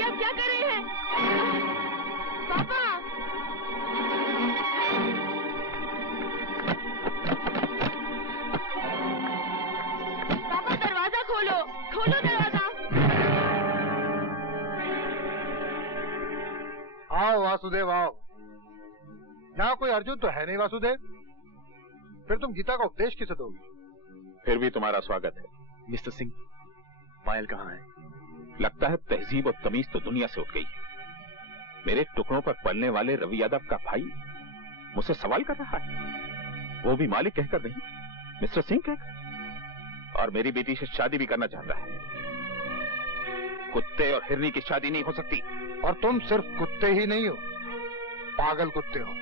ये आप क्या कर रहे हैं? पापा! पापा दरवाजा खोलो, खोलो दरवाजा। आओ वासुदेव आओ। यहाँ कोई अर्जुन तो है नहीं वासुदेव, फिर तुम गीता का उपदेश किसे दोगे? फिर भी तुम्हारा स्वागत है। मिस्टर सिंह, पायल कहाँ है? लगता है तहजीब और तमीज तो दुनिया से उठ गई है। मेरे टुकड़ों पर पलने वाले रवि यादव का भाई मुझसे सवाल कर रहा है, वो भी मालिक कहकर नहीं, मिस्टर सिंह कहकर, और मेरी बेटी से शादी भी करना चाहता है। कुत्ते और हिरनी की शादी नहीं हो सकती। और तुम सिर्फ कुत्ते ही नहीं हो, पागल कुत्ते हो।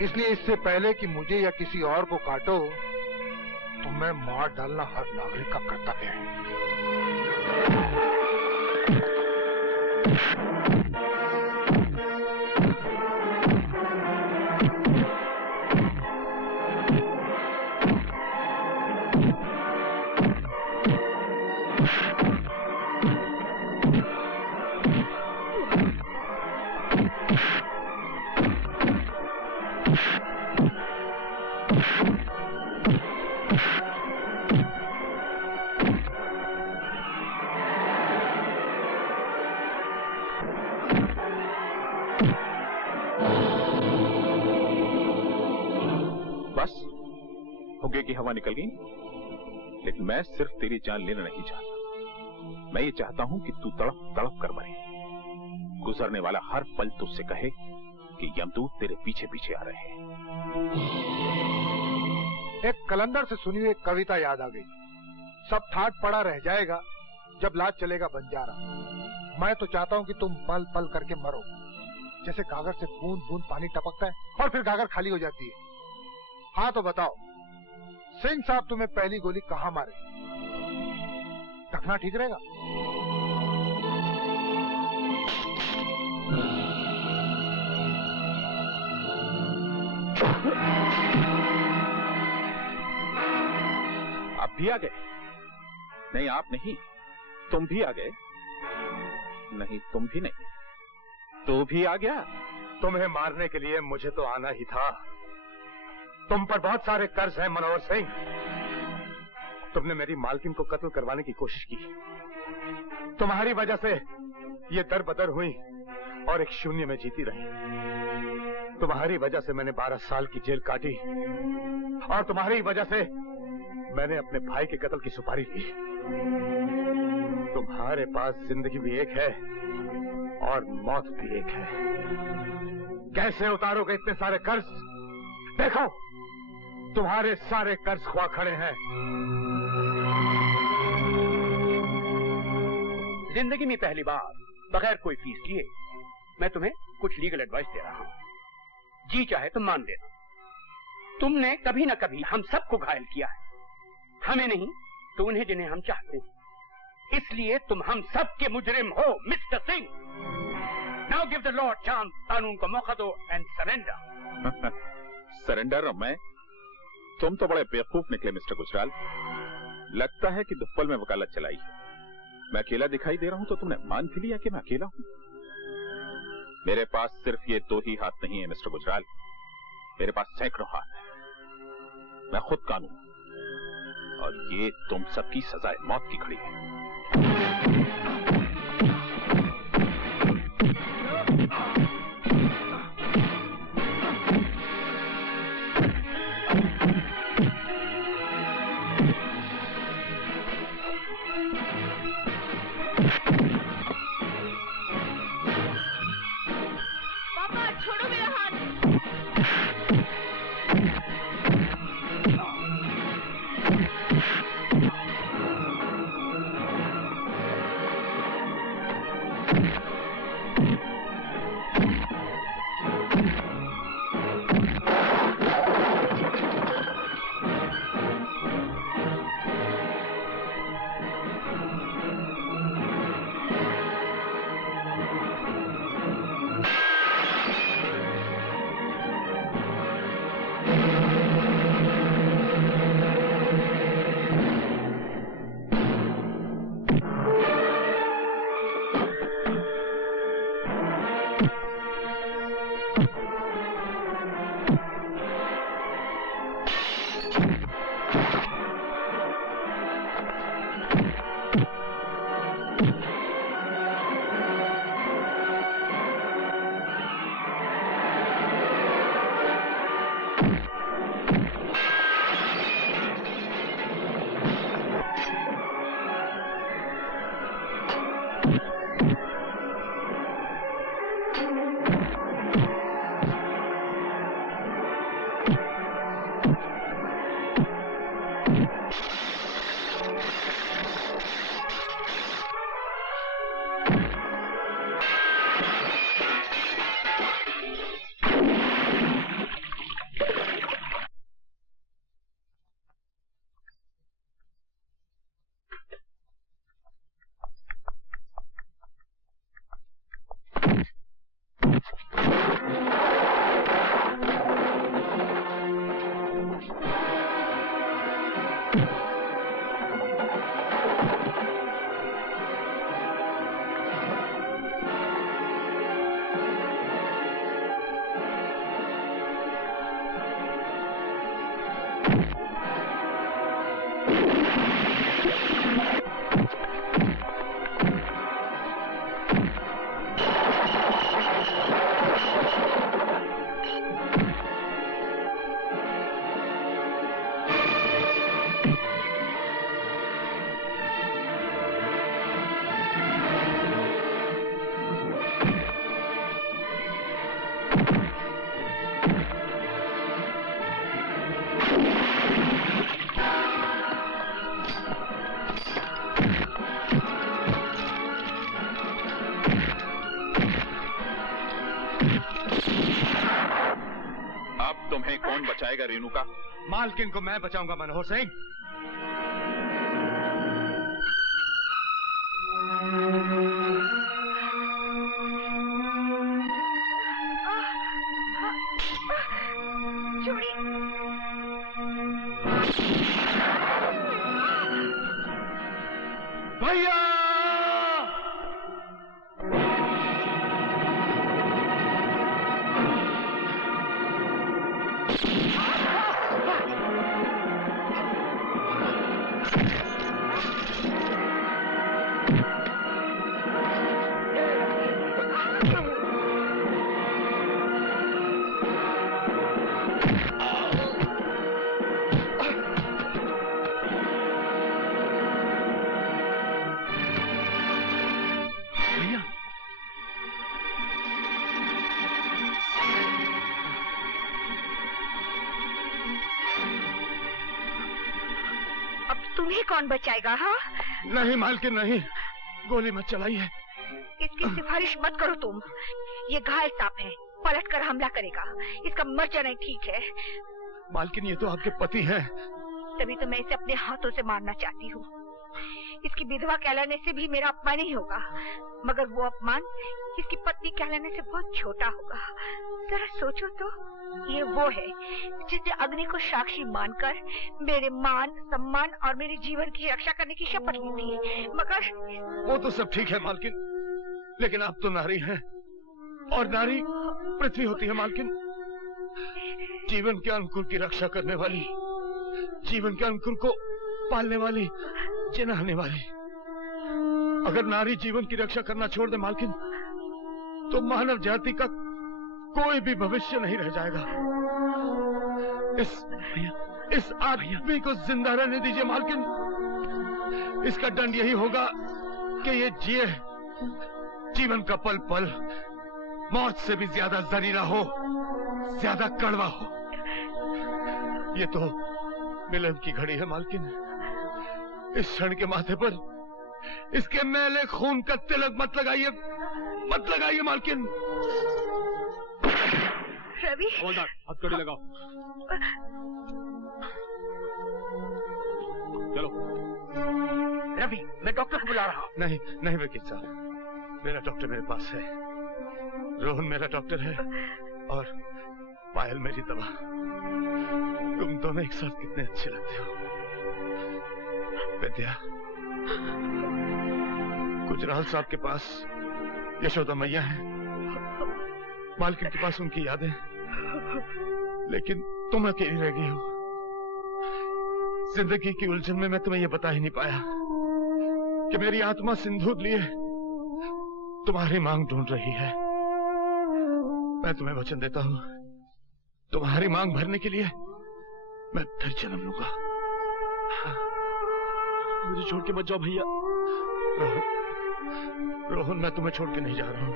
इसलिए इससे पहले कि मुझे या किसी और को काटो, तुम्हें मार डालना हर नागरिक का कर्तव्य है। की हवा निकल गई, लेकिन मैं सिर्फ तेरी जान लेना नहीं चाहता। मैं ये चाहता हूं कि तू तड़प तड़प कर मरे। गुजरने वाला हर पल तुझसे कहे कि यमदूत तेरे पीछे पीछे आ रहे हैं। एक कलंदर से सुनी हुई एक कविता याद आ गई। सब ठाट पड़ा रह जाएगा जब लाज चलेगा बंजारा। मैं तो चाहता हूं कि तुम पल पल करके मरो, जैसे गागर से बूंद बूंद पानी टपकता है और फिर गागर खाली हो जाती है। हाँ तो बताओ सिंह साहब, तुम्हें पहली गोली कहाँ मारे? रखना ठीक रहेगा? आप भी आ गए? नहीं आप नहीं, तुम भी आ गए? नहीं तुम भी नहीं, तू भी आ गया? तुम्हें मारने के लिए मुझे तो आना ही था। तुम पर बहुत सारे कर्ज हैं मनोहर सिंह। तुमने मेरी मालकिन को कत्ल करवाने की कोशिश की। तुम्हारी वजह से ये दर बदर हुई और एक शून्य में जीती रही। तुम्हारी वजह से मैंने 12 साल की जेल काटी और तुम्हारी वजह से मैंने अपने भाई के कत्ल की सुपारी ली। तुम्हारे पास जिंदगी भी एक है और मौत भी एक है। कैसे उतारोगे इतने सारे कर्ज? देखो तुम्हारे सारे कर्ज खुआ खड़े हैं। जिंदगी में पहली बार बगैर कोई फीस लिए मैं तुम्हें कुछ लीगल एडवाइस दे रहा हूं। जी चाहे तो मान देना। तुमने कभी ना कभी हम सबको घायल किया है, हमें नहीं तो उन्हें जिन्हें हम चाहते हैं। इसलिए तुम हम सब के मुजरिम हो mister Singh. Now give the Lord chance, कानून को मौका दो एंड सरेंडर। सरेंडर? मैं? तुम तो बड़े बेवकूफ निकले मिस्टर गुजराल। लगता है कि दुप्पल में वकालत चलाई है। मैं अकेला दिखाई दे रहा हूं तो तुमने मान भी लिया कि मैं अकेला हूं। मेरे पास सिर्फ ये 2 ही हाथ नहीं है मिस्टर गुजराल, मेरे पास सैकड़ों हाथ है। मैं खुद कानून हूं और ये तुम सबकी सजाए मौत की घड़ी है। तुम्हें कौन बचाएगा रेणुका? मालकिन को मैं बचाऊंगा मनोहर सिंह। भैया कौन बचाएगा? हाँ नहीं मालकिन नहीं, गोली मत चलाइए। इसकी सिफारिश मत करो तुम। ये घायल सांप है, पलट कर हमला करेगा। इसका मर जाना ठीक है। मालकिन ये तो आपके पति हैं। तभी तो मैं इसे अपने हाथों से मारना चाहती हूँ। इसकी विधवा कहलाने से भी मेरा अपमान ही होगा, मगर वो अपमान इसकी पत्नी कहलाने से बहुत छोटा होगा। जरा सोचो तो, ये वो है जिसने अग्नि को साक्षी मानकर मेरे मान सम्मान और मेरे जीवन की रक्षा करने की शपथ ली थी। मगर वो तो सब ठीक है मालकिन, लेकिन आप तो नारी हैं और नारी पृथ्वी होती है मालकिन। जीवन के अंकुर की रक्षा करने वाली, जीवन के अंकुर को पालने वाली, जिनाने वाली। अगर नारी जीवन की रक्षा करना छोड़ दे मालकिन, तो मानव जाति का कोई भी भविष्य नहीं रह जाएगा। इस आदमी को जिंदा रहने दीजिए मालकिन। इसका दंड यही होगा कि ये जिए, जीवन का पल पल मौत से भी ज्यादा जहरीला हो, ज्यादा कड़वा हो। ये तो मिलन की घड़ी है मालकिन। इस क्षण के माथे पर इसके मैले खून का तिलक मत लगाइए, मत लगाइए मालकिन। रवि, हथकड़ी लगाओ। चलो रवि, मैं डॉक्टर को बुला रहा हूँ। नहीं नहीं वकील साहब, मेरा डॉक्टर मेरे पास है। रोहन मेरा डॉक्टर है और पायल मेरी दवा। तुम दोनों एक साथ कितने अच्छे लगते हो। विद्या, गुजराल साहब के पास यशोदा मैया है, मालकिन के पास उनकी यादें, लेकिन तुम अकेली रह गई हो। जिंदगी की उलझन में मैं तुम्हें यह बता ही नहीं पाया कि मेरी आत्मा सिंदूर लिए तुम्हारी मांग ढूंढ रही है। मैं तुम्हें वचन देता हूं, तुम्हारी मांग भरने के लिए मैं फिर जन्म लूंगा। मुझे छोड़ के मत जाओ भैया। रोहन, मैं तुम्हें छोड़ के नहीं जा रहा हूं।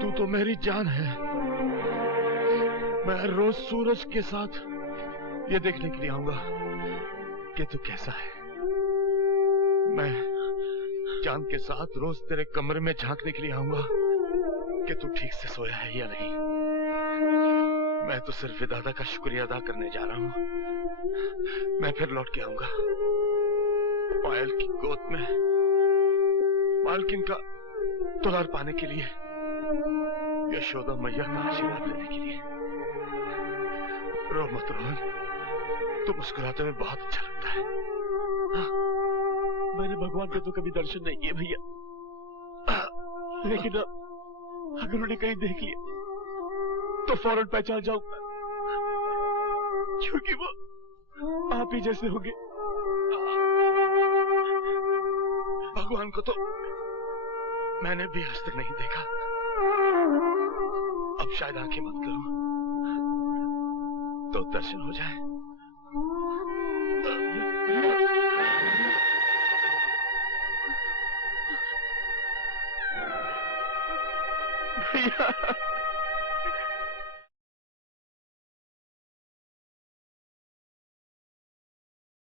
तू तो मेरी जान है। मैं रोज सूरज के साथ ये देखने के लिए आऊंगा कि तू कैसा है। मैं चांद के साथ रोज तेरे कमरे में झांकने के लिए आऊंगा कि तू ठीक से सोया है या नहीं। मैं तो सिर्फ दादा का शुक्रिया अदा करने जा रहा हूं। मैं फिर लौट के आऊंगा पायल की गोद में मालकिन का दुलार पाने के लिए, यशोदा मैया का आशीर्वाद लेने के लिए। रो मत रोहन, तो मुस्कुराते हुए बहुत अच्छा लगता है। मैंने भगवान के तो कभी दर्शन नहीं किए भैया, लेकिन अगर उन्हें कहीं देख लिया तो फौरन पहचान जाऊंगा, क्योंकि वो आप ही जैसे होंगे। भगवान को तो मैंने भी आज तक नहीं देखा। अब शायद आंखें बंद करूं तो दर्शन हो जाए। भैया